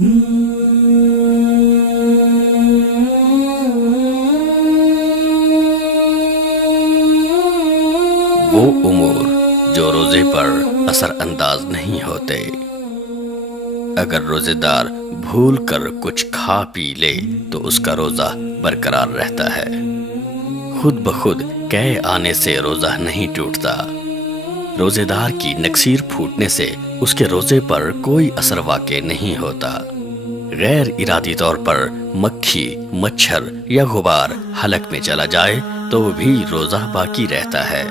وہ امور جو روزے پر اثر انداز نہیں ہوتے۔ اگر روزے دار بھول کر کچھ کھا پی لے تو اس کا روزہ برقرار رہتا ہے۔ خود بخود قے آنے سے روزہ نہیں ٹوٹتا۔ روزے دار کی نکسیر پھوٹنے سے اس کے روزے پر کوئی اثر واقع نہیں ہوتا۔ غیر ارادی طور پر مکھی، مچھر یا غبار حلق میں چلا جائے تو بھی روزہ باقی رہتا ہے۔